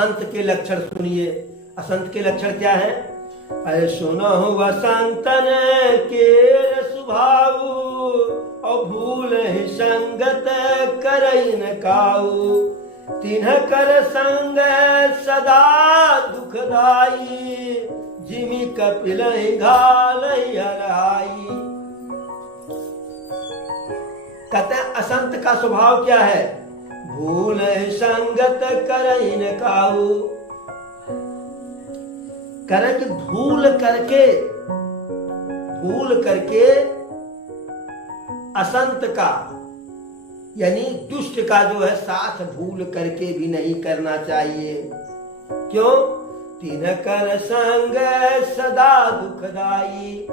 असंत के लक्षण सुनिए। असंत के लक्षण क्या है? अरे सुनो वसंतन के स्वभाव, और भूल ही संगत करई न काऊ। तिन्ह कर संग सदा दुखदाई, जिमि कपिल घाल हराई। कहते हैं असंत का स्वभाव क्या है? भूल संगत करई न काऊ। करें कि भूल करके असंत का यानी दुष्ट का जो है साथ भूल करके भी नहीं करना चाहिए। क्यों? तीन कर संग सदा दुखदाई।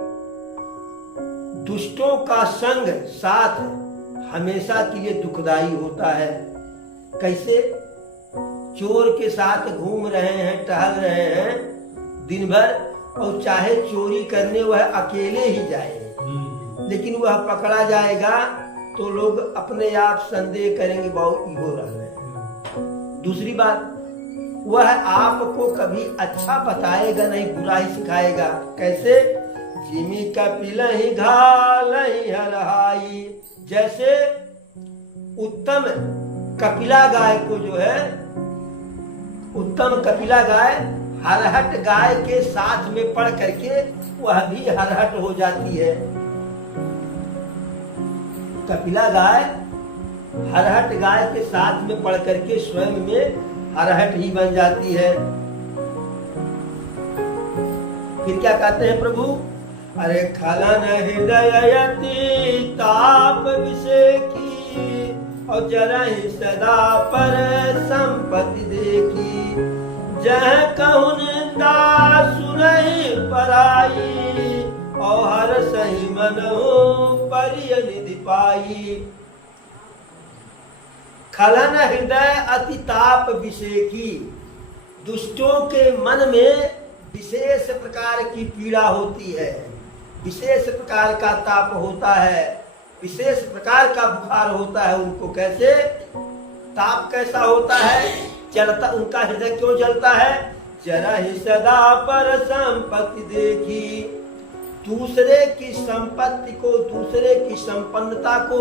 दुष्टों का संग साथ हमेशा के लिए दुखदाई होता है। कैसे? चोर के साथ घूम रहे हैं, टहल रहे हैं दिन भर, और चाहे चोरी करने वह अकेले ही जाए, लेकिन वह पकड़ा जाएगा तो लोग अपने आप संदेह करेंगे बहुत इहो रह रहे। दूसरी बात, वह आपको कभी अच्छा बताएगा नहीं, बुरा ही सिखाएगा। कैसे? जिमि कपिल ही घाल हराई। जैसे उत्तम कपिला गाय को जो है, उत्तम कपिला गाय हरहट गाय के साथ में पड़ करके वह भी हरहट हो जाती है। कपिला गाय हरहट गाय के साथ में पड़ करके स्वयं में हरहट ही बन जाती है। फिर क्या कहते हैं प्रभु? अरे खलन हृदय ताप विषय की, और जरहि सदा पर संपत्ति देखी। जह कहुन सुनहि पराई, और हर सही मन परिय निधि पाई। खलन हृदय अति ताप विषय की। दुष्टों के मन में विशेष प्रकार की पीड़ा होती है, विशेष प्रकार का ताप होता है, विशेष प्रकार का बुखार होता है उनको। कैसे? ताप कैसा होता है? जलता, उनका हृदय क्यों जलता है? जरहि सदा पर संपत्ति देखी। दूसरे की संपत्ति को, दूसरे की संपन्नता को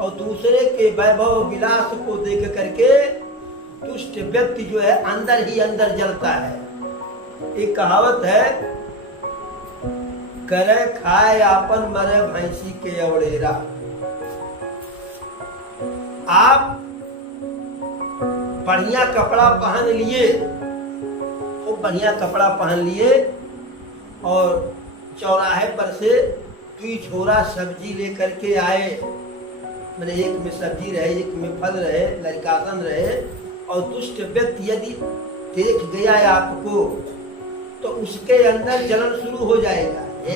और दूसरे के वैभव विलास को देख करके दुष्ट व्यक्ति जो है अंदर ही अंदर जलता है। एक कहावत है, करे खाए आपन मरे भैंसी के अवड़ेरा। आप बढ़िया कपड़ा पहन लिए, वो बढ़िया कपड़ा पहन लिए, और चौराहे पर से 2 झोरा सब्जी लेकर के आए। मैंने एक में सब्जी रहे, एक में फल रहे, लड़कासन रहे, और दुष्ट व्यक्ति यदि देख गया आपको तो उसके अंदर जलन शुरू हो जाएगा। ये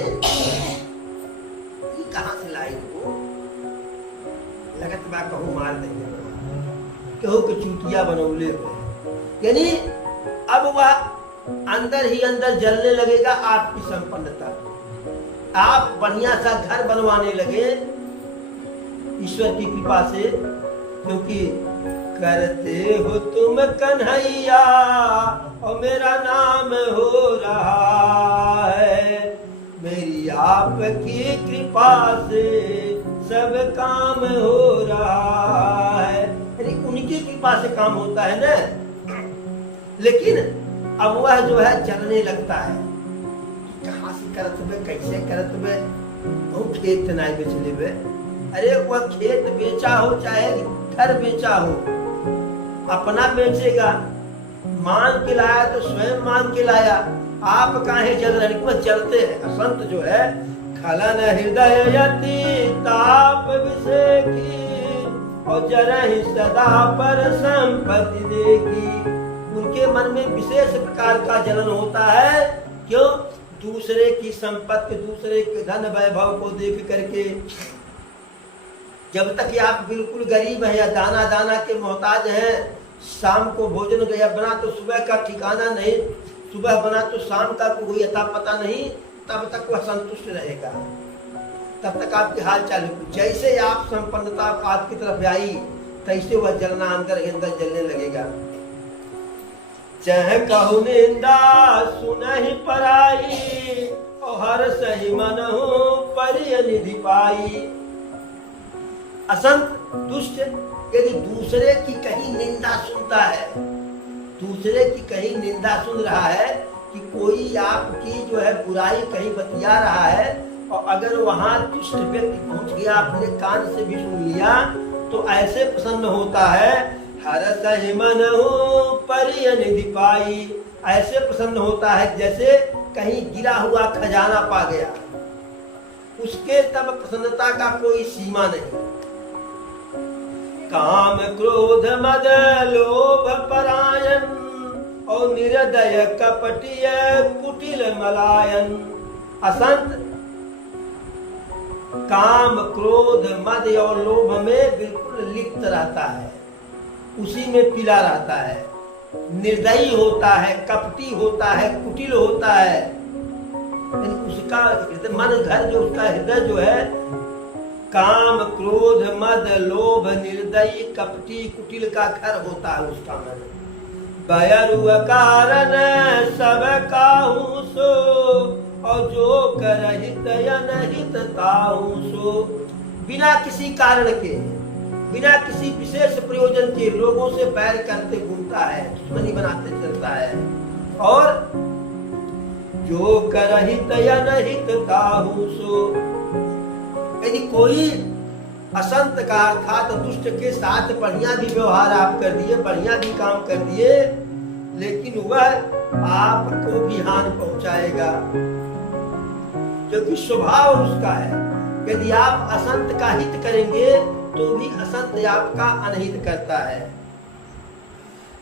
कहाँ से लाई वो? लगत बा कहूँ मार देंगे, कहूँ कि चूतिया बनौले हुए। यानी अब वह अंदर ही अंदर जलने लगेगा आपकी संपन्नता। आप बढ़िया सा घर बनवाने लगे ईश्वर की कृपा से, क्योंकि करते हो तुम कन्हैया और मेरा नाम हो रहा है। मेरी आपकी कृपा से सब काम हो रहा है। यानी उनकी कृपा से काम होता है ना। लेकिन अब वह जो है जलने लगता है। कहाँ से करत बे, कैसे करत बे, वो खेत नहीं बेचले बे। अरे वह खेत बेचा हो चाहे घर बेचा हो, अपना बेचेगा। मांग के लाया तो स्वयं मांग के लाया। आप काहे जल रहे? क्यों जलते हैं? असंत जो है खलन हृदय यति ताप विषय की, और जरहि सदा पर संपत्ति देखी। उनके मन में विशेष प्रकार का जलन होता है। क्यों? दूसरे की संपत्ति, दूसरे के धन वैभव को देख करके। जब तक आप बिल्कुल गरीब हैं या दाना दाना के मोहताज हैं, शाम को भोजन गया बना तो सुबह का ठिकाना नहीं, सुबह बना तो शाम का कोई अता पता नहीं, तब तक वह संतुष्ट रहेगा। तब तक आपकी हाल चालू। जैसे आप संपन्नता आपकी तरफ आई, तैसे वह जलना अंदर ही अंदर जलने लगेगा। चह कहु निंदा सुनहि पराई, और हर सही मनहु परिय निधि पाई। असंत दुष्ट यदि दूसरे की कहीं निंदा सुनता है, दूसरे की कहीं निंदा सुन रहा है कि कोई आपकी जो है बुराई कहीं बतिया रहा है, और अगर वहां दुष्ट व्यक्ति पहुंच गया, अपने कान से भी सुन लिया, तो ऐसे प्रसन्न होता है, हरसहि मनहु परिय निधि पाई। ऐसे प्रसन्न होता है जैसे कहीं गिरा हुआ खजाना पा गया, उसके तब प्रसन्नता का कोई सीमा नहीं। काम क्रोध मद लोभ परायण, और निरदय कपटिय कुटिल मलायन। असंत काम क्रोध मद और लोभ में बिल्कुल लिप्त रहता है, उसी में पीला रहता है, निर्दयी होता है, कपटी होता है, कुटिल होता है। उसका मन घर जो उसका हृदय जो है, काम क्रोध मद लोभ निर्दयी कपटी कुटिल का घर होता है उसका मन। बयरु कारण सब काहू सो, और जो करहित अनहित ताहू सो। बिना किसी कारण के, बिना किसी विशेष प्रयोजन के लोगों से बैर करते घूमता है, दुश्मनी बनाते चलता है। और जो करहित अनहित ताहू सो, यदि कोई असंत का अर्थात दुष्ट के साथ बढ़िया भी व्यवहार आप कर दिए, बढ़िया भी काम कर दिए, लेकिन वह आपको भी हानि पहुंचाएगा, क्योंकि स्वभाव उसका है। यदि आप असंत का हित करेंगे तो भी असंत आपका अनहित करता है।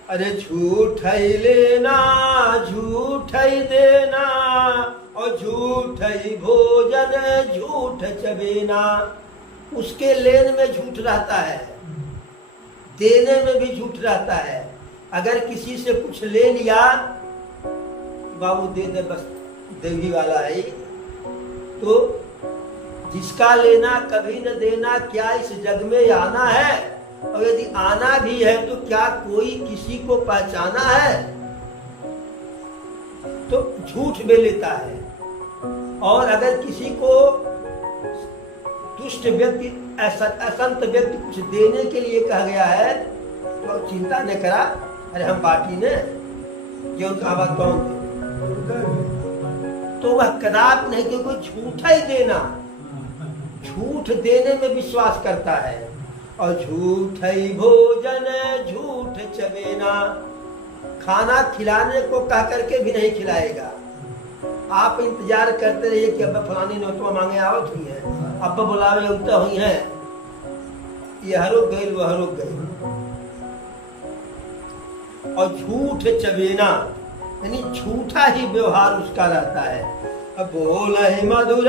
अरे झूठ ही लेना झूठ ही देना, और झूठ ही भोजन झूठ चबेना। उसके लेन में झूठ रहता है, देने में भी झूठ रहता है। अगर किसी से कुछ ले लिया, बाबू दे दे बस देवी वाला है, तो जिसका लेना कभी न देना, क्या इस जग में आना है? और यदि आना भी है तो क्या कोई किसी को पहचाना है? तो झूठ में लेता है। और अगर किसी को दुष्ट व्यक्ति, असंत व्यक्ति कुछ देने के लिए कहा गया है, तो चिंता न करा, अरे हम पार्टी ने क्यों कहा बात कौन दे, तो वह कदापि नहीं, क्योंकि झूठा ही देना, झूठ देने में विश्वास करता है। और झूठ ही भोजन झूठ चबेना, खाना खिलाने को कह करके भी नहीं खिलाएगा। आप इंतजार करते रहिए कि अब फलानी नौतवा मांगे आवत हुई है, अब बुलावे उगता हुई है, यह रुक गई वह रुक गई। और झूठ चबेना यानी झूठा ही व्यवहार उसका रहता है। अब बोल ही मधुर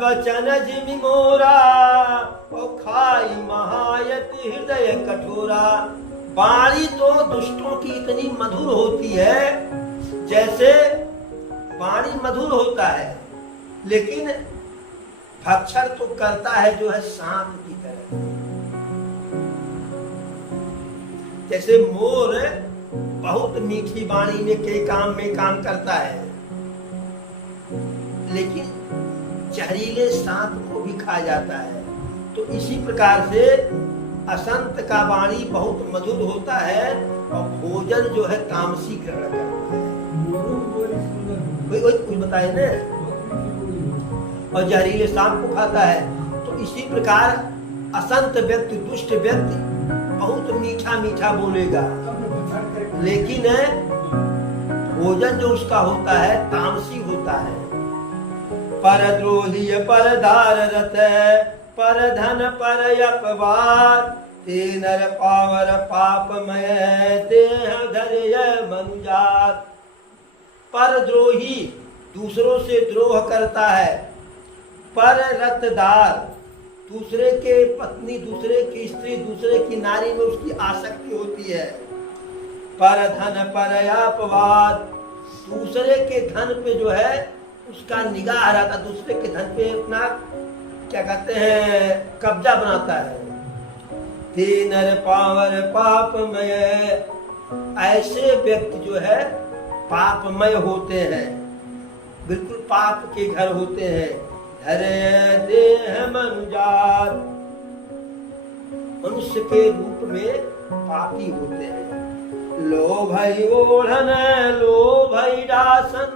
बचन जिमि मोरा, और खाई महायति हृदय कठोरा। वाणी तो दुष्टों की इतनी मधुर होती है, जैसे वाणी मधुर होता है, लेकिन भक्षण तो करता है जो है सांप की तरह। जैसे मोर बहुत मीठी वाणी में के काम में काम करता है, लेकिन जहरीले सांप को भी खा जाता है। तो इसी प्रकार से असंत का वाणी बहुत मधुर होता है, और भोजन जो है तामसी ग्रहण करता है। कुछ बताए ना, और जहरीले सांप को खाता है। तो इसी प्रकार असंत व्यक्ति, दुष्ट व्यक्ति बहुत मीठा मीठा बोलेगा, लेकिन भोजन जो उसका होता है तामसी होता है। परद्रोही परदार रत, पर धन पर अपवाद, ते नर पावर पापमय, देह धर्य मनुजात। परद्रोही दूसरों से द्रोह करता है, पर रतदार दूसरे के पत्नी, दूसरे की स्त्री, दूसरे की नारी में उसकी आसक्ति होती है। पर धन पर अपवाद, दूसरे के धन पे जो है उसका निगाह रहता, दूसरे के धन पे अपना क्या कहते हैं कब्जा बनाता है। ते नर पावर पापमय, ऐसे व्यक्ति जो है पापमय होते हैं, बिल्कुल पाप के घर होते हैं। धरे देह मनुजात, मनुष्य के रूप में पापी होते हैं। लोभई ओढ़न लोभई दासन,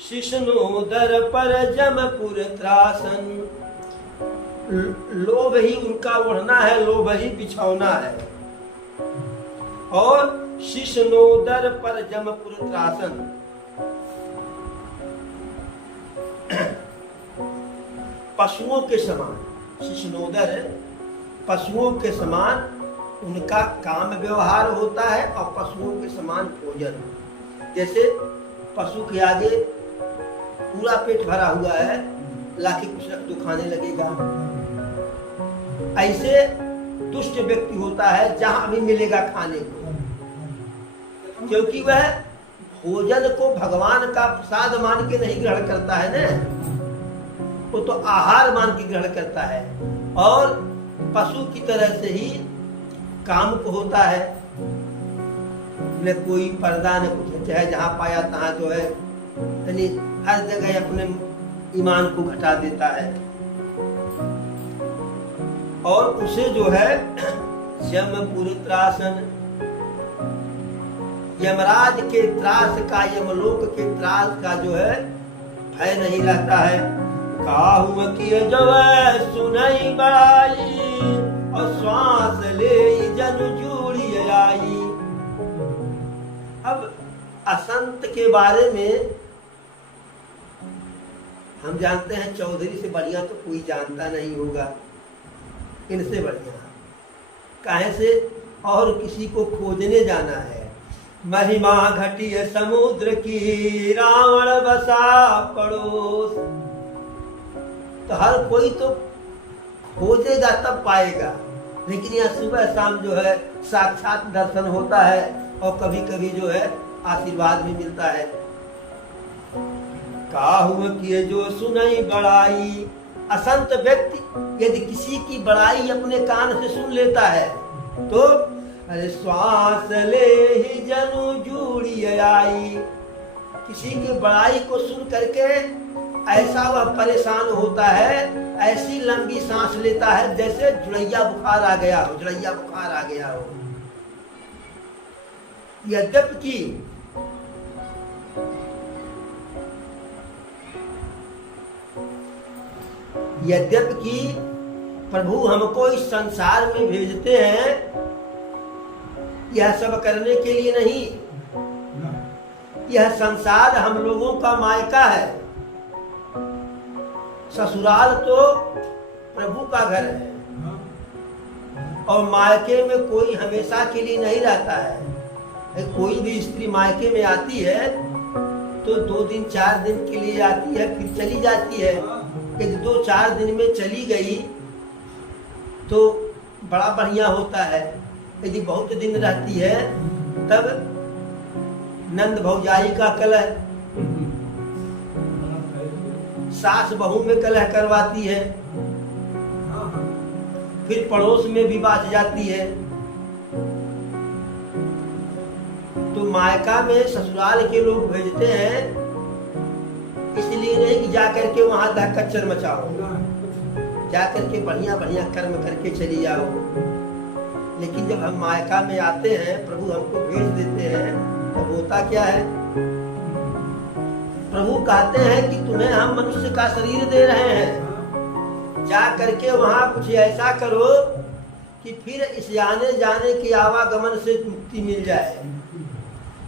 शिष्णु दर पर जमपुर त्रासन। लोभ ही उनका ओढ़ना है, लोभ ही बिछौना है। और शिष्णु दर पर जमपुर त्रासन, पशुओं के समान, शिष्णोदर पशुओं के समान उनका काम व्यवहार होता है और पशुओं के समान भोजन। जैसे पशु के आगे पूरा पेट भरा हुआ है, लाके कुछ तो खाने लगेगा। ऐसे दुष्ट व्यक्ति होता है जहां भी मिलेगा खाने को, क्योंकि वह भोजन को भगवान का प्रसाद मान के नहीं ग्रहण करता है ना, वो तो आहार मान के ग्रहण करता है। और पशु की तरह से ही काम को होता है, न कोई पर्दा न कुछ, चाहे जहां पाया तहां जो है, यानी हर जगह अपने ईमान को घटा देता है। और उसे जो है यमपुर त्रासन, यमराज के त्रास का, यमलोक के त्रास का जो है भय नहीं रहता है। काहू की जो सुनई बड़ाई और श्वास ले जन जूड़ी आई। अब असंत के बारे में हम जानते हैं, चौधरी से बढ़िया तो कोई जानता नहीं होगा, इनसे बढ़िया काहे से और किसी को खोजने जाना है। महिमा घटी है समुद्र की, रावण बसा पड़ोस। तो हर कोई तो खोजेगा तब पाएगा, लेकिन यह सुबह शाम जो है साक्षात दर्शन होता है और कभी कभी जो है आशीर्वाद भी मिलता है। काहू किए जो सुनई बड़ाई, असंत व्यक्ति यदि किसी की बड़ाई अपने कान से सुन लेता है तो अरे श्वास ले ही जनु जूड़ी आई। किसी की बड़ाई को सुन करके ऐसा वह परेशान होता है, ऐसी लंबी सांस लेता है जैसे जुड़ैया बुखार आ गया हो, जुड़ैया बुखार आ गया हो। यद्यपि प्रभु हमको इस संसार में भेजते हैं यह सब करने के लिए नहीं। यह संसार हम लोगों का मायका है, ससुराल तो प्रभु का घर है और मायके में कोई हमेशा के लिए नहीं रहता है। कोई भी स्त्री मायके में आती है तो 2 दिन 4 दिन के लिए आती है, फिर चली जाती है। यदि 2-4 दिन में चली गई तो बड़ा बढ़िया होता है। यदि बहुत दिन रहती है तब नंद भौजाई का कलह, सास बहू में कलह करवाती है, फिर पड़ोस में भी बात जाती है। तो मायका में ससुराल के लोग भेजते हैं इसलिए नहीं कि जाकर के वहां कच्चर मचाओ, जाकर के बढ़िया बढ़िया कर्म करके चली जाओ। लेकिन जब हम मायका में आते हैं, प्रभु हमको भेज देते हैं, तब होता क्या है? प्रभु कहते हैं कि तुम्हें हम मनुष्य का शरीर दे रहे हैं, जा करके वहां कुछ ऐसा करो कि फिर इस आने जाने के आवागमन से मुक्ति मिल जाए।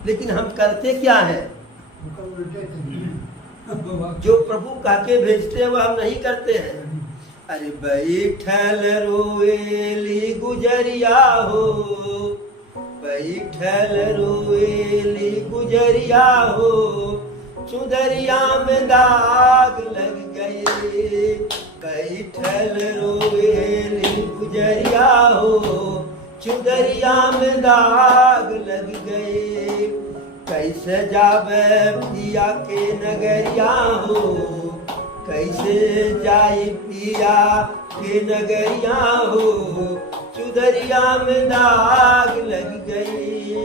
लेकिन हम करते क्या है? जो प्रभु कह के भेजते हैं वह हम नहीं करते हैं। अरे बैठल रोएली गुजरिया हो, बैठल रोएली गुजरिया हो, चुदरिया में दाग लग गए। बैठल रोएली गुजरिया हो, चुदरिया में दाग लग गए। कैसे जावे पिया के नगरिया हो, कैसे जाए पिया के नगरिया हो, चुदरिया में दाग लग गई।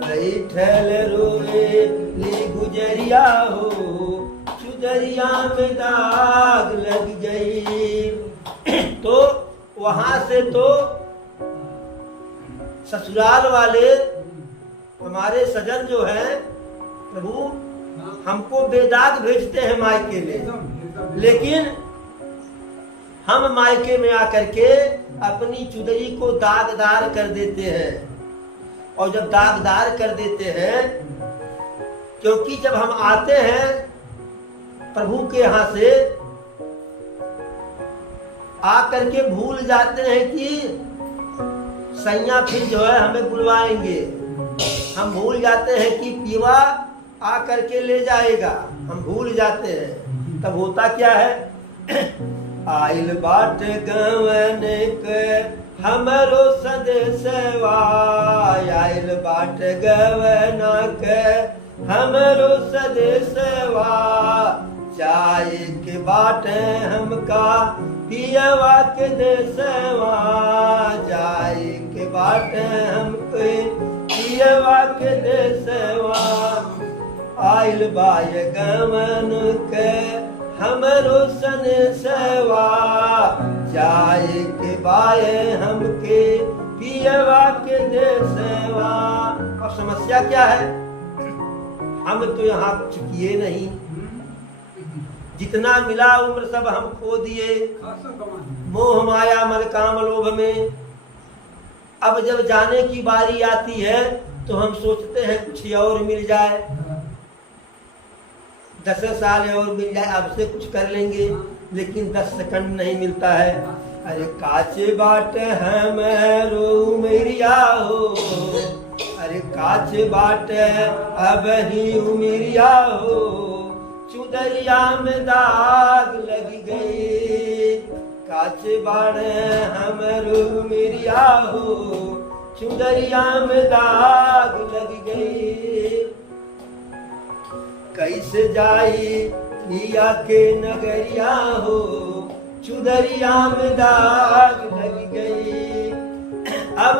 बैठल रोए ली गुजरिया हो, चुदरिया में दाग लग गई। तो वहां से तो ससुराल वाले हमारे सजन जो हैं प्रभु हमको बेदाग भेजते हैं मायके में, लेकिन हम मायके में आकर के अपनी चुदरी को दागदार कर देते हैं। और जब दागदार कर देते हैं, क्योंकि जब हम आते हैं प्रभु के यहाँ से आकर के भूल जाते हैं कि सैया फिर जो है हमें बुलवाएंगे, हम भूल जाते हैं कि पीवा आकर के ले जाएगा, हम भूल जाते हैं। तब होता क्या है, आइल बाट गवन के हमरो सदेशवा, आइल बाट गवना के हमरो सदेशवा, चाय के बाटे हमका पियवा के देशवा, जाय के बाटे हमके पियवा के देशवा, आइल बाय गवन के हमरो सनेशवा, जाय के बाय हमके पियवा के देशवा। अब समस्या क्या है, हम तो यहाँ कुछ किए नहीं, जितना मिला उम्र सब हम खो दिए मोह माया मद काम लोभ में। अब जब जाने की बारी आती है तो हम सोचते हैं कुछ और मिल जाए, 10 साल और मिल जाए, अब से कुछ कर लेंगे, लेकिन 10 सेकंड नहीं मिलता है। अरे काचे बाट है मेरो उमरिया हो, अरे काचे बाट अब ही उमरिया हो, चुदरिया में दाग लग गई, काचे बाड़े हमरो उमरिया हो, चुदरिया में दाग लग गई। कैसे जाई पिया के नगरिया हो, चुदरिया में दाग लग गई। अब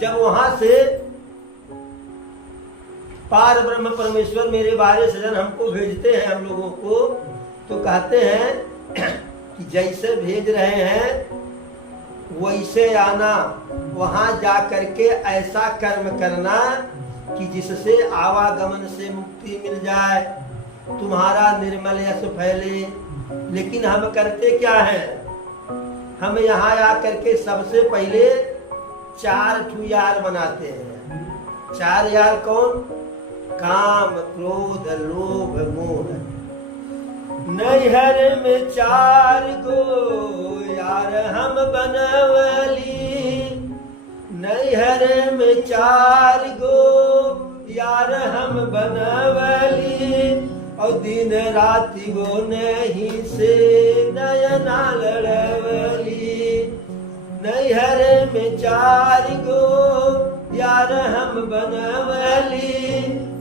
जब वहां से पार ब्रह्म परमेश्वर मेरे बारे सजन हमको भेजते हैं हम लोगों को, तो कहते हैं कि जैसे भेज रहे हैं वैसे आना, वहां जा करके ऐसा कर्म करना कि जिससे आवागमन से मुक्ति मिल जाए, तुम्हारा निर्मल यश फैले। लेकिन हम करते क्या है, हम यहाँ आकर के सबसे पहले 4 यार बनाते हैं। 4 यार कौन, काम क्रोध लोभ मोह। नैहर में 4 गो यार हम बनवली, नैहर में 4 गो यार हम बनवली, और दिन राति वो नहीं से नयना लड़वली। नैहर में 4 गो यार हम बनवली,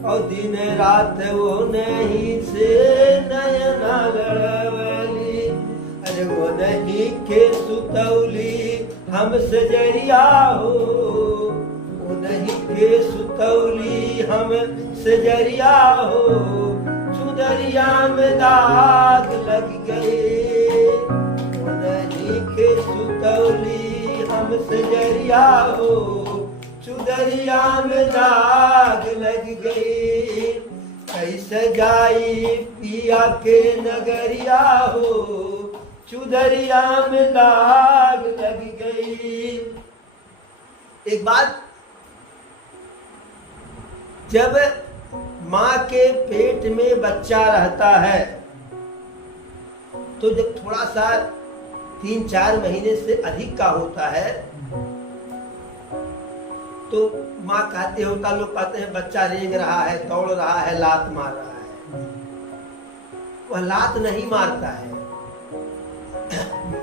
और दिन रात वो नहीं से नयना लड़वली। अरे वो नहीं के सुतौली हम सजरिया हो, वो नहीं के सुतौली हम सजरिया हो, चुदरिया में दाग लग गए। वो नहीं के सुतौली हम सजरिया हो, चुदरिया में दाग लग गई। कैसे जाई पिया के नगरिया हो, चुदरिया में दाग लग गई। एक बात, जब माँ के पेट में बच्चा रहता है तो जब थोड़ा सा 3-4 महीने से अधिक का होता है तो माँ कहते होता, लोग कहते हैं बच्चा रेंग रहा है, दौड़ रहा है, लात मार रहा है। वह लात नहीं मारता है।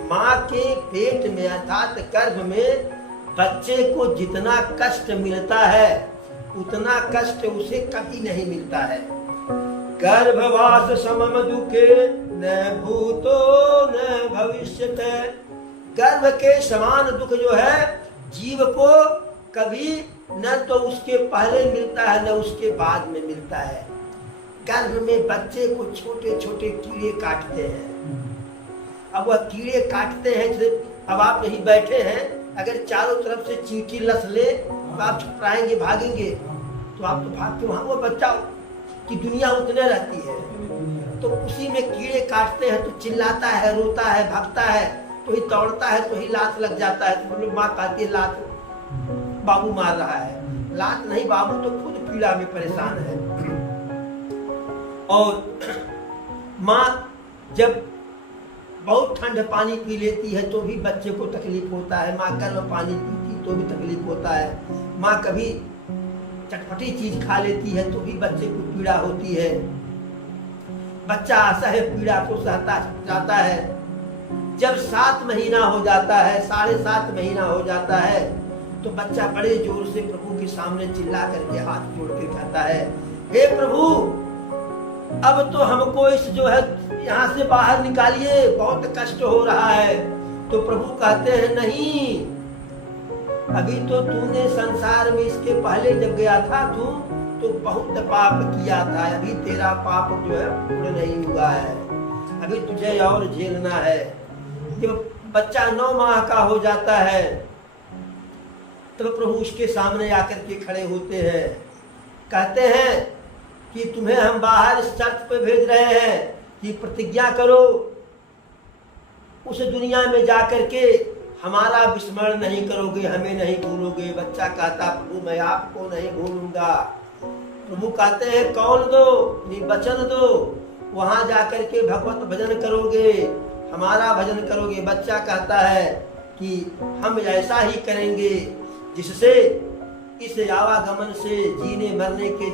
माँ के पेट में अर्थात गर्भ में बच्चे को जितना कष्ट मिलता है उतना कष्ट उसे कभी नहीं मिलता है। गर्भवास समम दुखे न भूतो न भविष्यते। गर्भ के समान दुख जो है जीव को कभी न तो उसके पहले मिलता है न उसके बाद में मिलता है। गर्भ में बच्चे को छोटे छोटे कीड़े काटते हैं। अब वह कीड़े काटते हैं, अब आप यही बैठे हैं, अगर चारों तरफ से चींटी लस ले तो आप छुपराएंगे, भागेंगे, तो आप तो भागते, वहां वो बच्चा की दुनिया उतने रहती है। तो उसी में कीड़े काटते हैं तो चिल्लाता है, रोता है, भागता है, तो ही दौड़ता है, तो ही लात लग जाता है। तो माँ कहती है लात बाबू मार रहा है, लात नहीं, बाबू तो खुद पीड़ा में परेशान है। और माँ जब बहुत ठंड पानी पी लेती है तो भी बच्चे को तकलीफ होता है। माँ गर्म पानी पीती तो भी तकलीफ होता है। माँ कभी चटपटी चीज खा लेती है तो भी बच्चे को पीड़ा होती है। बच्चा असह्य पीड़ा को सहता जाता है। जब 7 महीना हो जाता है, 7.5 महीना हो जाता है, तो बच्चा बड़े जोर से प्रभु के सामने चिल्ला करके हाथ जोड़ के कहता है, हे प्रभु, अब तो हमको इस जो है यहाँ से बाहर निकालिए, बहुत कष्ट हो रहा है। तो प्रभु कहते हैं, नहीं, अभी तो तूने संसार में इसके पहले जब गया था तू तो बहुत पाप किया था, अभी तेरा पाप जो है पूर्ण नहीं हुआ है, अभी तुझे और झेलना है। जब बच्चा 9 माह का हो जाता है तब तो प्रभु उसके सामने आकर के खड़े होते हैं, कहते हैं कि तुम्हें हम बाहर इस शर्त पे भेज रहे हैं कि प्रतिज्ञा करो, उस दुनिया में जाकर के हमारा विस्मरण नहीं करोगे, हमें नहीं भूलोगे। बच्चा कहता, प्रभु मैं आपको नहीं भूलूंगा। प्रभु कहते हैं, कौल दो, वचन दो, वहां जाकर के भगवत भजन करोगे, हमारा भजन करोगे। बच्चा कहता है कि हम ऐसा ही करेंगे जिससे इस आवागमन से, जीने मरने के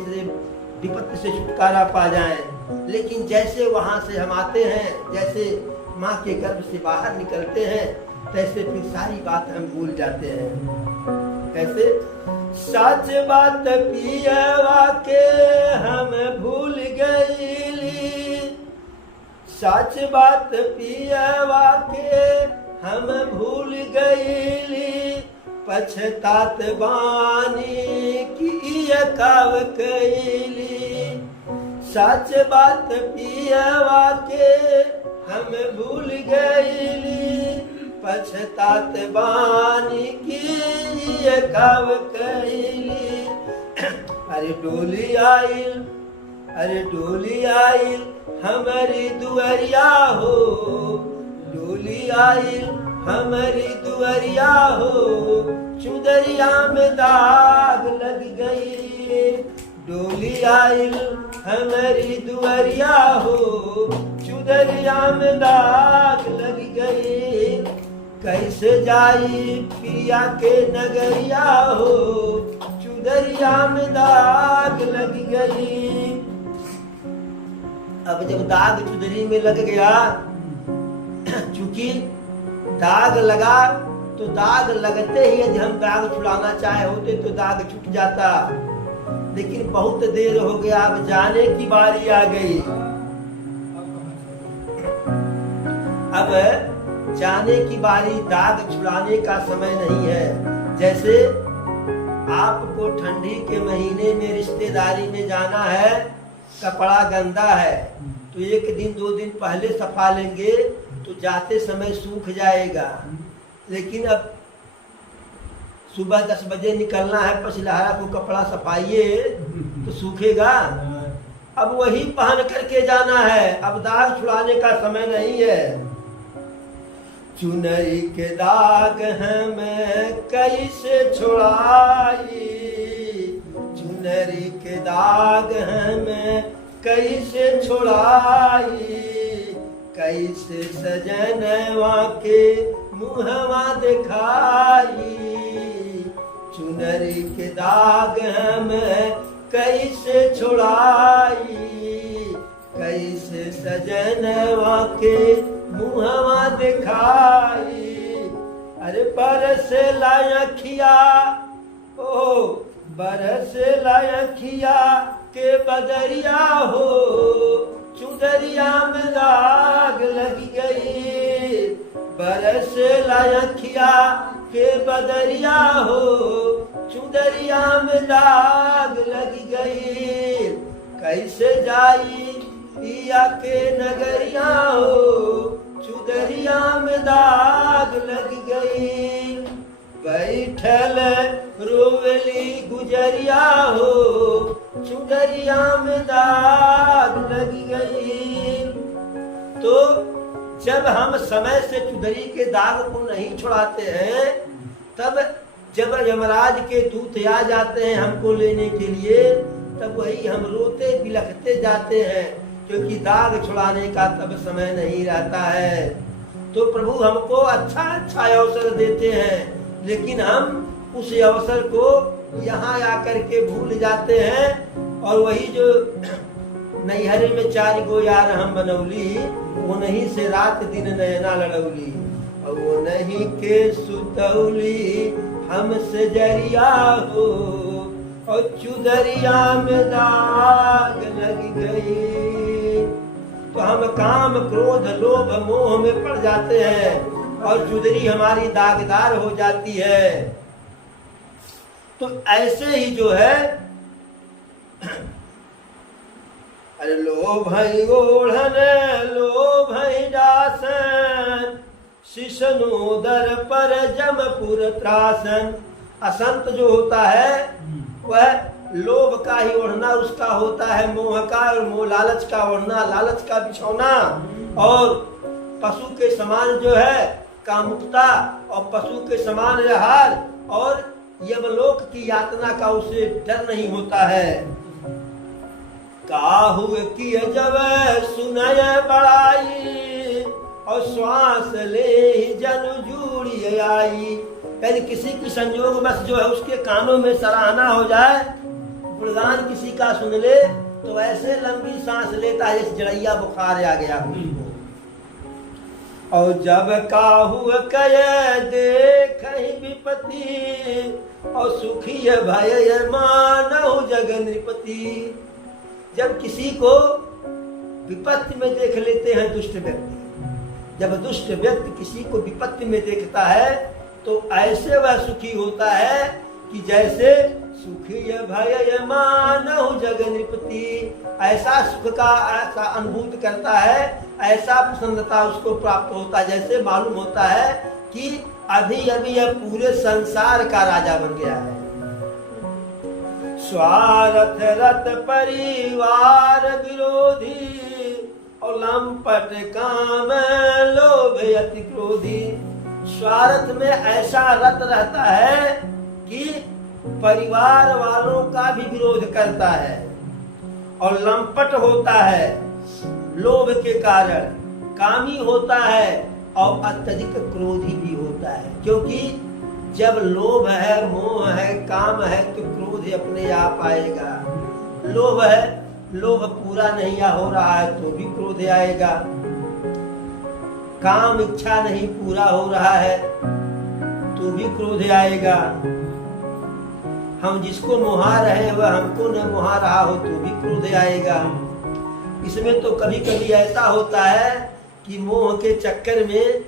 विपत्ति से छुटकारा पा जाए। लेकिन जैसे वहां से हम आते हैं, जैसे माँ के गर्भ से बाहर निकलते हैं, तैसे फिर सारी बात हम भूल जाते हैं। कैसे? सच बात पियवा के हम भूल गईली, सच बात पियवा के हम भूल गईली, पछतात बानी की काव कैली। सच बात पियवा के हम भूल गईली, पछतात बानी की काव कैली। अरे डोली आइल, अरे डोली आइल हमारी दुआरिया हो, डोली आइल हमारी दुआरिया हो, चुदरिया में दाग लग गई। डोली आइल हमारी दुआरिया हो, चुदरिया में दाग लग गई। कैसे जाई पिया के नगरिया हो, चुदरिया में दाग लग गई। अब जब दाग चुदरी में लग गया, चूंकि दाग लगा तो दाग लगते ही यदि हम दाग छुड़ाना चाहे होते तो दाग छूट जाता, लेकिन बहुत देर हो गया, अब जाने की बारी आ गई। अब जाने की बारी, दाग छुड़ाने का समय नहीं है। जैसे आपको ठंडी के महीने में रिश्तेदारी में जाना है, कपड़ा गंदा है तो 1 दिन 2 दिन पहले सफा लेंगे तो जाते समय सूख जाएगा। लेकिन अब सुबह 10 बजे निकलना है, पछलहरा को कपड़ा सफाइए तो सूखेगा। अब वही पहन करके जाना है, अब दाग छुड़ाने का समय नहीं है। चुनरी के दाग हमें कैसे छुड़ाई, चुनरी के दाग हमें कैसे छुड़ाई, कैसे सजनवा के मुहवा दिखाई। चुनरी के दाग हमें कैसे छुड़ाई, कैसे सजनवा के मुहवा दिखाई। अरे बरस लायखिया, ओ बरस लायखिया के बदरिया हो, चुदरिया में दाग लग गई। बरस लायखिया के बदरिया हो, चुदरिया में दाग लग गई, कैसे जाई पिया के नगरिया हो, चुदरिया में दाग लग गई। बैठल रोवली गुजरिया हो, चुदरिया में दाग लग गई। तो जब हम समय से चुदरी के दाग को नहीं छुड़ाते हैं, तब जब यमराज के दूत आ जाते हैं हमको लेने के लिए, तब वही हम रोते बिलखते जाते हैं, क्योंकि दाग छुड़ाने का तब समय नहीं रहता है। तो प्रभु हमको अच्छा अच्छा अवसर देते हैं, लेकिन हम उस अवसर को यहाँ आकर के भूल जाते हैं। और वही जो नैहरे में 4 गो यार हम बनौली, वो नहीं से रात दिन नैना लड़ौली, और वो नहीं के सुतौली हमसे जरिया हो, और चुदरिया में दाग लग गई। तो हम काम क्रोध लोभ मोह में पड़ जाते हैं और चुदरी हमारी दागदार हो जाती है। तो ऐसे ही जो है अरे लोभ ओढ़न लोभ दासन, शिशनोदर पर जमपुर त्रासन। असंत जो होता है वह लोभ का ही ओढ़ना उसका होता है, मोह का और मोह लालच का ओढ़ना, लालच का बिछौना। और पशु के समान जो है कामुकता, और पशु के समान आहार, और यमलोक की यातना का उसे डर नहीं होता है। काहू की जब सुनय बड़ाई, और श्वास ले जन जूड़ी आई। यानी किसी की संयोग बस जो है उसके कानों में सराहना हो जाए, गुणगान किसी का सुन ले, तो ऐसे लंबी सांस लेता है जैसे जड़ैया बुखार आ गया उसको। और जब काहू कय देख विपत्ति, और सुखी भय मानहु जग नृपति। जब किसी को विपत्ति में देख लेते हैं दुष्ट व्यक्ति, जब दुष्ट व्यक्ति किसी को विपत्ति में देखता है, तो ऐसे वह सुखी होता है कि जैसे सुखी भय मानहु जग नृपति। ऐसा सुख का ऐसा अनुभूत करता है, ऐसा प्रसन्नता उसको प्राप्त होता है, जैसे मालूम होता है कि अभी अभी यह पूरे संसार का राजा बन गया है। स्वार्थ रत परिवार विरोधी, और लंपट काम लोभ अति क्रोधी। स्वार्थ में ऐसा रत रहता है कि परिवार वालों का भी विरोध करता है, और लंपट होता है लोभ के कारण, कामी होता है, और अत्यधिक क्रोधी भी होता है। क्योंकि जब लोभ है, मोह है, काम है, तो क्रोध अपने आप आएगा। लोभ है, लोभ पूरा नहीं हो रहा है तो भी क्रोध आएगा। काम इच्छा नहीं पूरा हो रहा है तो भी क्रोध आएगा। हम जिसको मोहा रहे वह हमको न मोहा रहा हो तो भी क्रोध आएगा। इसमें तो कभी कभी ऐसा होता है कि मोह के चक्कर में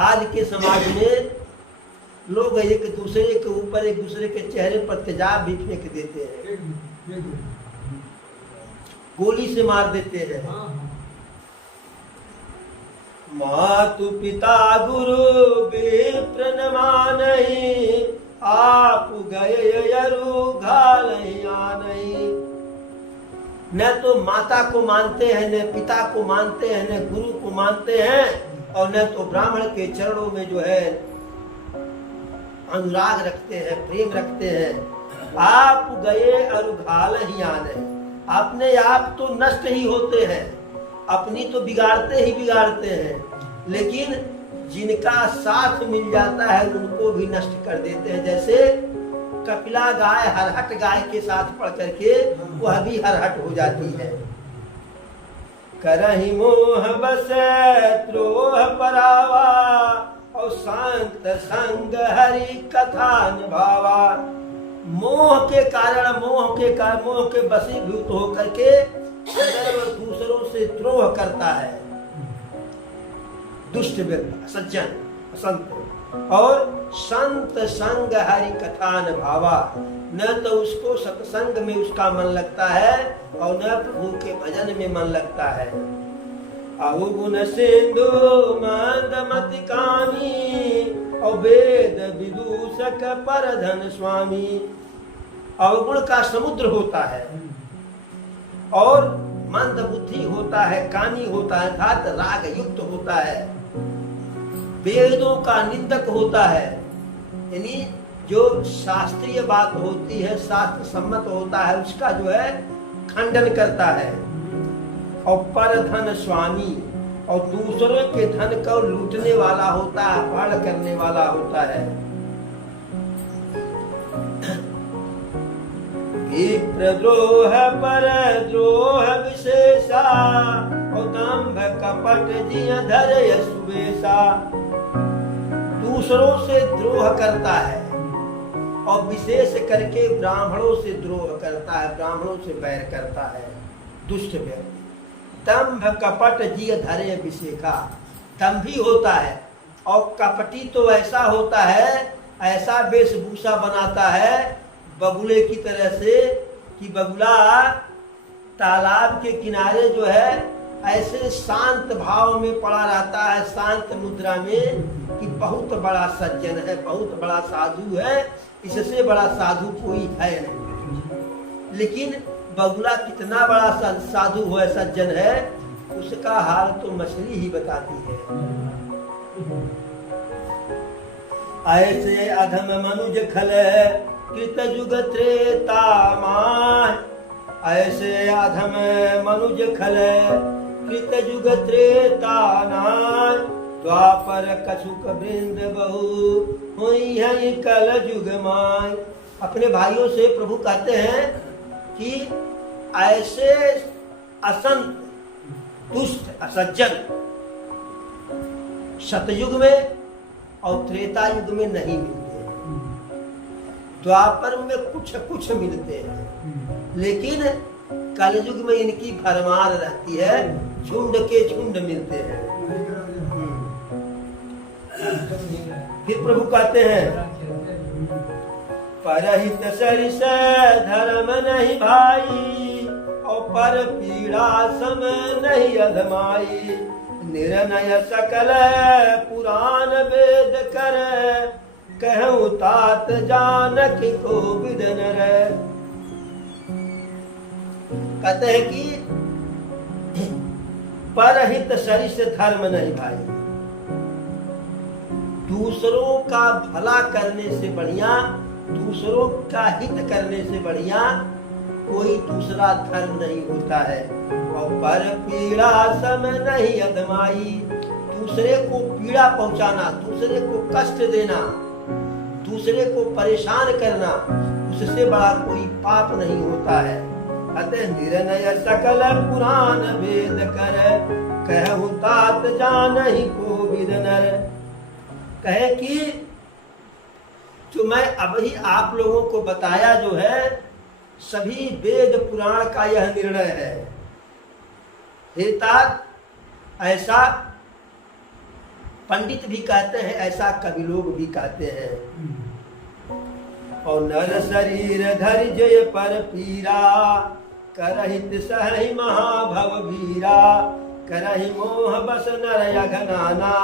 आज के समाज में लोग एक दूसरे के ऊपर एक दूसरे के चेहरे पर तेजाब भी फेंक देते हैं, गोली से मार देते हैं। मातु पिता गुरु विप्र न मानहि, आप गए यरु घालहि आनहि। न तो माता को मानते हैं, न पिता को मानते हैं, न गुरु को मानते हैं, और न तो ब्राह्मण के चरणों में जो है अनुराग रखते हैं, प्रेम रखते हैं। आप गए अरु घालहि आनहि। अपने आप तो नष्ट ही होते हैं, अपनी तो बिगाड़ते ही बिगाड़ते हैं, लेकिन जिनका साथ मिल जाता है उनको भी नष्ट कर देते हैं। जैसे कपिला गाय हरहट गाय के साथ पड़ करके वह भी हरहट हो जाती है। करहि मोह बस द्रोह परावा, और शांत संग हरि कथा निभावा। मोह के कारण मोह के वशीभूत होकर के दूसरों से द्रोह करता है दुष्ट व्यक्ति, सज्जन, संत। और संत संग हरि कथा न भावा, न तो उसको सत्संग में उसका मन लगता है और न प्रभु के भजन में मन लगता है। अवगुण सिंधु मंदमति कामी, और वेद विदूषक पर धन स्वामी। अवगुण का समुद्र होता है और मंद बुद्धि होता है, कामी होता है, अर्थात राग युक्त होता है, वेदों का निंदक होता है, यानी जो शास्त्रीय बात होती है, शास्त्र सम्मत होता है, उसका जो है खंडन करता है। और पर धन स्वामी, और दूसरों के धन को लूटने वाला होता है, अपहरण करने वाला होता है। विप्रद्रोह पर द्रोह विशेषा, और दंभ कपट जिय धरय सुवेशा। दूसरों से द्रोह करता है और विशेष करके ब्राह्मणों से द्रोह करता है, ब्राह्मणों से बैर करता है, दुष्ट व्यक्ति। दंभ कपट जिय धरय विशेखा, दंभी होता है और कपटी तो ऐसा होता है, ऐसा वेशभूषा बनाता है बगुले की तरह से कि बगुला तालाब के किनारे जो है ऐसे शांत भाव में पड़ा रहता है, शांत मुद्रा में, कि बहुत बड़ा सज्जन है, बहुत बड़ा साधु है, इससे बड़ा साधु कोई है नहीं। लेकिन बगुला कितना बड़ा साधु है, सज्जन है, उसका हाल तो मछली ही बताती है। ऐसे अधम मनुज खल कृत जुग त्रेता माय, ऐसे अधम मनुज खल कृत जुग त्रेता नाय। द्वापर कछुक वृंद बहु हुई है कल जुग माय। अपने भाइयों से प्रभु कहते हैं कि ऐसे असंत दुष्ट असज्जन सतयुग में और त्रेता युग में नहीं मिलते हैं। द्वापर में कुछ कुछ मिलते हैं, लेकिन कलयुग में इनकी भरमार रहती है, झुंड के झुंड मिलते हैं। फिर प्रभु कहते हैं परहित सरिस धर्म नहीं भाई, और पर पीड़ा सम नहीं अधमाई। निर्णय सकल पुराण वेद कर, कहूँ तात जानक को विदन रे। कहते हैं कि परहित सरिस धर्म नहीं भाई, दूसरों का भला करने से बढ़िया, दूसरों का हित करने से बढ़िया कोई दूसरा धर्म नहीं होता है। और पर पीड़ा सम नहीं अधमाई, दूसरे को पीड़ा पहुंचाना, दूसरे को कष्ट देना, दूसरे को परेशान करना, उससे बड़ा कोई पाप नहीं होता है। अतः निर्णय सकल पुराण वेद कर, कहूँ तात जानहि को विदनर। कहे कि जो मैं अभी आप लोगों को बताया जो है, सभी वेद पुराण का यह निर्णय है। हे तात, ऐसा पंडित भी कहते हैं, ऐसा कवि लोग भी कहते हैं। और नर शरीर धरि जय पर पीरा, करहित सहहि महाभव भीरा। करहि मोह बस नर यघनाना,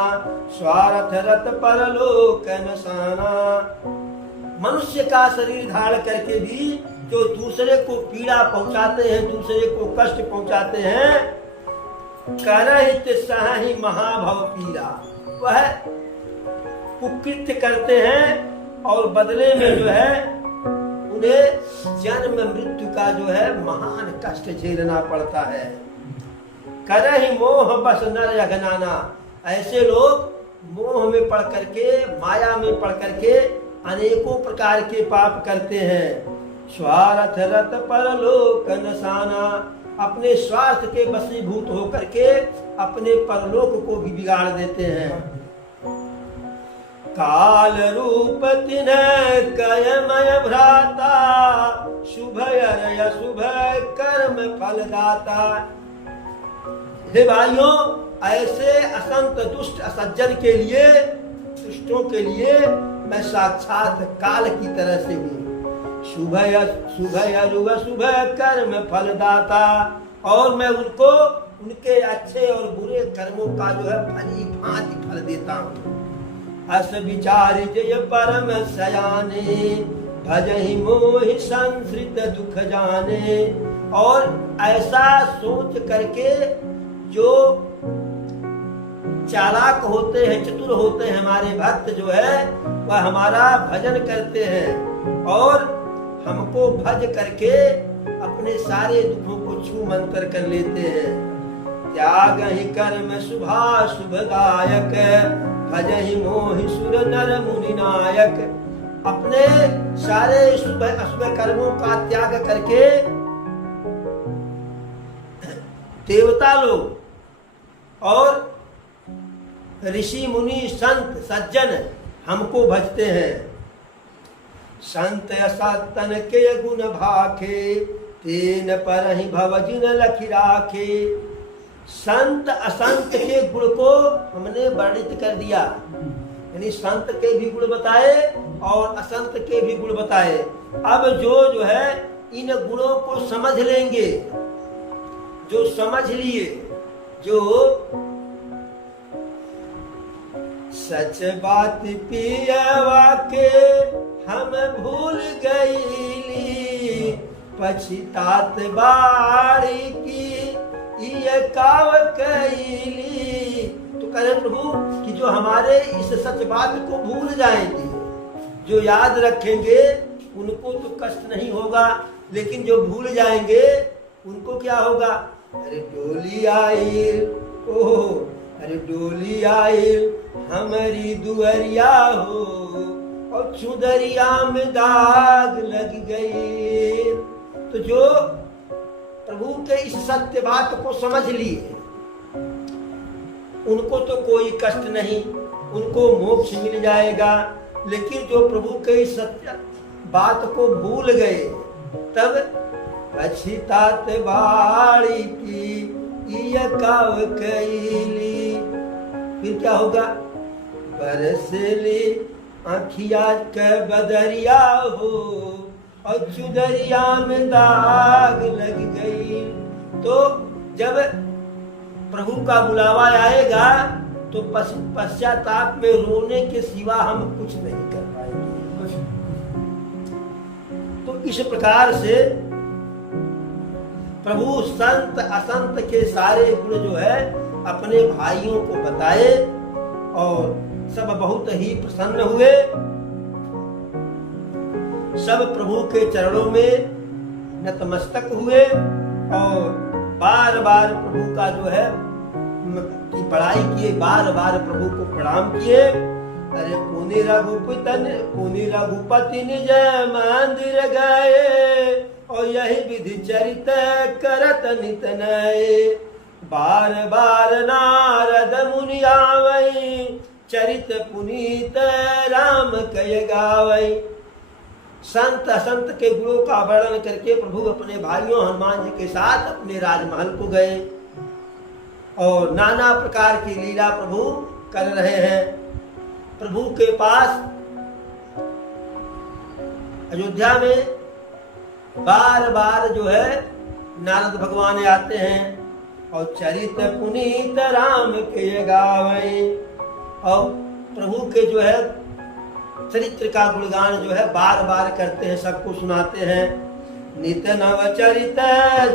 स्वार्थ रत परलोक नसाना। मनुष्य का शरीर धारण करके भी जो दूसरे को पीड़ा पहुंचाते हैं, दूसरे को कष्ट पहुंचाते हैं, करहित सहहि महाभव पीरा, वह कुकृत्य करते हैं और बदले में जो है उन्हें जन्म मृत्यु का जो है महान कष्ट झेलना पड़ता है। करहि मोह बस नर यघनाना, ऐसे लोग मोह में पड़ करके, माया में पड़ करके अनेकों प्रकार के पाप करते हैं। स्वार्थ रत परलोक नसाना, अपने स्वार्थ के वशीभूत होकर के अपने परलोक को भी बिगाड़ देते हैं। काल रूप तिन्ह कयमय भ्राता, शुभ अरय शुभ कर्म फलदाता। हे भाइयों, ऐसे असंत दुष्ट असज्जन के लिए दुष्टों के लिए मैं साक्षात काल की तरह से हूँ। शुभ शुभ कर्म फलदाता, और मैं उनको उनके अच्छे और बुरे कर्मों का जो है भली भांति फल देता हूँ। अस विचार जय परम सयाने, भजहि मोहि संसृत दुख जाने। और ऐसा सोच करके जो चालाक होते हैं, चतुर होते हैं हमारे भक्त जो है, वह हमारा भजन करते हैं और हमको भज करके अपने सारे दुखों को छू मंतर कर लेते हैं। त्याग ही कर्म शुभ गायक, भजहि मोहि सुर नर मुनि नायक। अपने सारे शुभ अशुभ कर्मों का त्याग करके देवता लोग और ऋषि मुनि संत सज्जन हमको भजते हैं। संत असतन के गुण भाखे, तेन पर ही भव जिन लखि राखे। संत असंत के गुण को हमने वर्णित कर दिया, यानी संत के भी गुण बताए और असंत के भी गुण बताए। अब जो है इन गुणों को समझ लेंगे, जो समझ लिए, जो सच बात पियवा के हम भूल गईली, पछतात बाड़ी की ये काव कैली। तो कहे प्रभु कि जो हमारे इस सच बात को भूल जाएंगे, जो याद रखेंगे उनको तो कष्ट नहीं होगा, लेकिन जो भूल जाएंगे उनको क्या होगा? अरे डोली आई, ओह अरे डोली आई हमारी दुअरिया हो, और चुदरिया में दाग लग गई। तो जो प्रभु के इस सत्य बात को समझ लिए उनको तो कोई कष्ट नहीं, उनको मोक्ष मिल जाएगा। लेकिन जो प्रभु के इस सत्य बात को भूल गए, तब पछतात बाड़ी की ये काव कैली, फिर क्या होगा? बरसली आँखिया के बदरिया हो, और चुदरिया में दाग लग गई। तो जब प्रभु का बुलावा आएगा तो पश्चाताप में रोने के सिवा हम कुछ नहीं कर पाएंगे। तो इस प्रकार से प्रभु संत असंत के सारे गुण जो है अपने भाइयों को बताए और सब बहुत ही प्रसन्न हुए। सब प्रभु के चरणों में नतमस्तक हुए और बार बार प्रभु का जो है की बड़ाई किए, बार बार प्रभु को प्रणाम किए। अरे पुनि रघुपति निज मंदिर गए, और यही विधि चरित करत नित नए। बार बार नारद मुनि आवै, चरित पुनीत राम कय गावै। संत असंत के गुणों का वर्णन करके प्रभु अपने भाइयों हनुमान जी के साथ अपने राजमहल को गए और नाना प्रकार की लीला प्रभु कर रहे हैं। प्रभु के पास अयोध्या में बार बार जो है नारद भगवान आते हैं और चरित पुनीत राम के गावै, और प्रभु के जो है चरित्र का गुणगान जो है बार बार करते हैं, सबको सुनाते हैं। नित नव चरित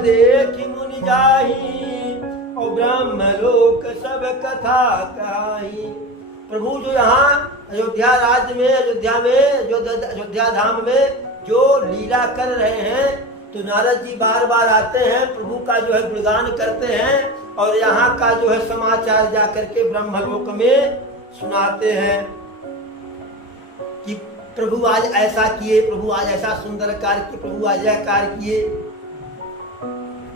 देखि मुनि जाहि, और ब्रह्म लोक सब कथा कहाई। प्रभु जो यहाँ अयोध्या राज्य में, अयोध्या धाम में जो लीला कर रहे हैं, तो नारद जी बार बार आते हैं, प्रभु का जो है गुणगान करते हैं और यहाँ का जो है समाचार जाकर के ब्रह्मलोक में सुनाते हैं कि प्रभु आज ऐसा किए, प्रभु आज ऐसा सुंदर कार्य किए, प्रभु आज यह कार्य किए,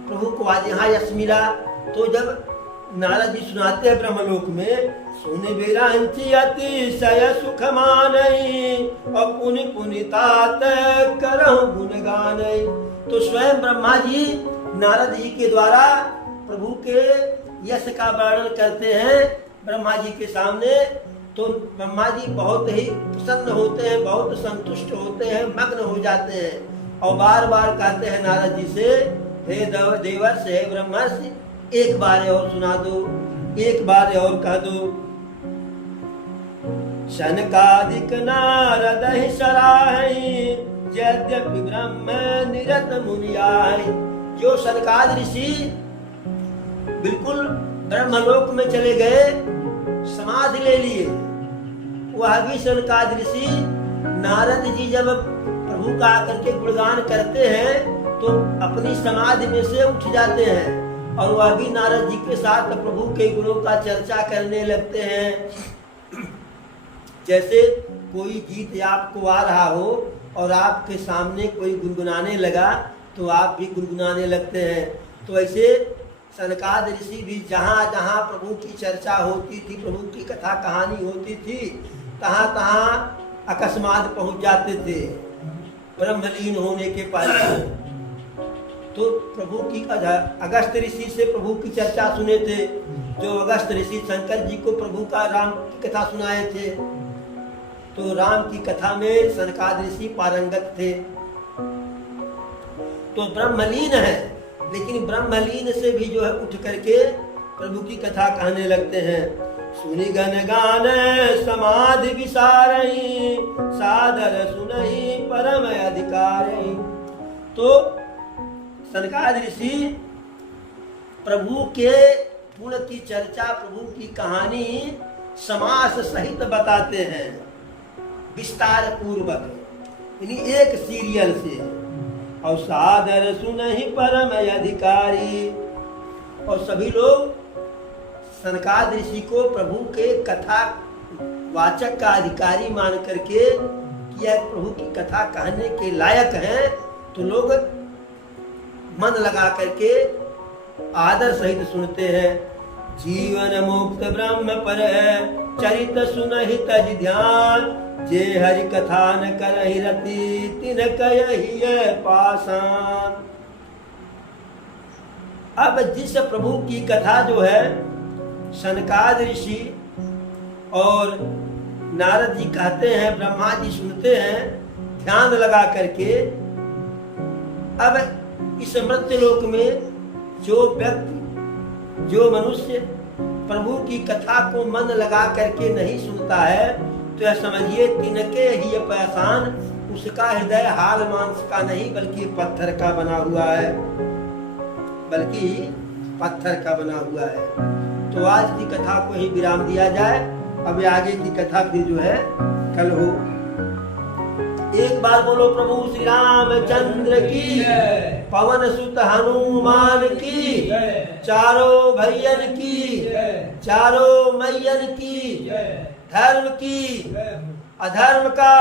प्रभु को आज यहाँ यश मिला। तो जब नारद जी सुनाते हैं ब्रह्मलोक में, सुन बिरंची अतिशय सुख मानई, और पुनि पुनितात करहु गुण गानई। तो स्वयं ब्रह्मा जी नारद जी के द्वारा प्रभु के यश का वर्णन करते हैं ब्रह्मा जी के सामने। तो ब्रह्मा जी बहुत ही प्रसन्न होते हैं, बहुत संतुष्ट होते हैं, मग्न हो जाते हैं और बार बार कहते हैं नारद जी से, हे देवर्ष, हे ब्रह्मर्षि, एक बार और सुना दो, एक बार और कह दो। शनकादिक नारद ही सराहि, यद्यपि ब्रह्म निरत मुनियाय। जो सनकादि ऋषि बिल्कुल ब्रह्मलोक में चले गए, समाधि ले लिए, वह भी सनकादि ऋषि नारद जी जब प्रभु का आकर के गुणगान करते हैं तो अपनी समाधि में से उठ जाते हैं और वह भी नारद जी के साथ प्रभु के गुणों का चर्चा करने लगते हैं। जैसे कोई गीत आपको आ रहा हो और आपके सामने कोई गुनगुनाने लगा तो आप भी गुनगुनाने लगते हैं। तो ऐसे सनकादि ऋषि भी जहाँ जहाँ प्रभु की चर्चा होती थी, प्रभु की कथा कहानी होती थी, तहाँ तहाँ अकस्मात पहुँच जाते थे ब्रह्मलीन होने के पहले। तो प्रभु की अगस्त ऋषि से प्रभु की चर्चा सुने थे, जो अगस्त ऋषि शंकर जी को प्रभु का राम की कथा सुनाए थे। तो राम की कथा में सनकादि ऋषि पारंगत थे। तो ब्रह्मलीन है, लेकिन ब्रह्मलीन से भी जो है उठ करके प्रभु की कथा कहने लगते हैं। सुनि गण गान समाधि विसारहि, सादर सुनहि परम अधिकारी। तो सनकादि ऋषि प्रभु के गुण की चर्चा, प्रभु की कहानी समास सहित बताते हैं, विस्तार पूर्वक, यानी एक सीरियल से। और सादर सुनहि परम अधिकारी। और सभी लोग सनकादि ऋषि को प्रभु के कथा वाचक का अधिकारी मान करके कि यह प्रभु की कथा कहने के लायक हैं, तो लोग मन लगा करके आदर सहित सुनते हैं। जीवन मुक्त ब्रह्म पर चरित सुनहि तज ध्यान, जे हरि कथा न करहि रति, तिन कयहि पाषाण। अब जिस प्रभु की कथा जो है सनकादि ऋषि और नारद जी कहते हैं, ब्रह्मा जी सुनते हैं ध्यान लगा करके। अब इस मृत्यु लोक में जो व्यक्ति, जो मनुष्य प्रभु की कथा को मन लगा करके नहीं सुनता है, तो यह समझिए तिनके ही पाषाण, उसका हृदय हाल मांस का नहीं बल्कि पत्थर का बना हुआ है, बल्कि पत्थर का बना हुआ है। तो आज की कथा को ही विराम दिया जाए। अब आगे की कथा फिर जो है कल हो। एक बार बोलो प्रभु श्री रामचंद्र की, पवन सुत हनुमान की, चारों भैयन की, चारों मैयन की, धर्म की, अधर्म का,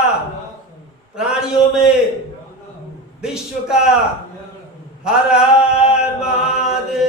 प्राणियों में, विश्व का, हर हर महादेव।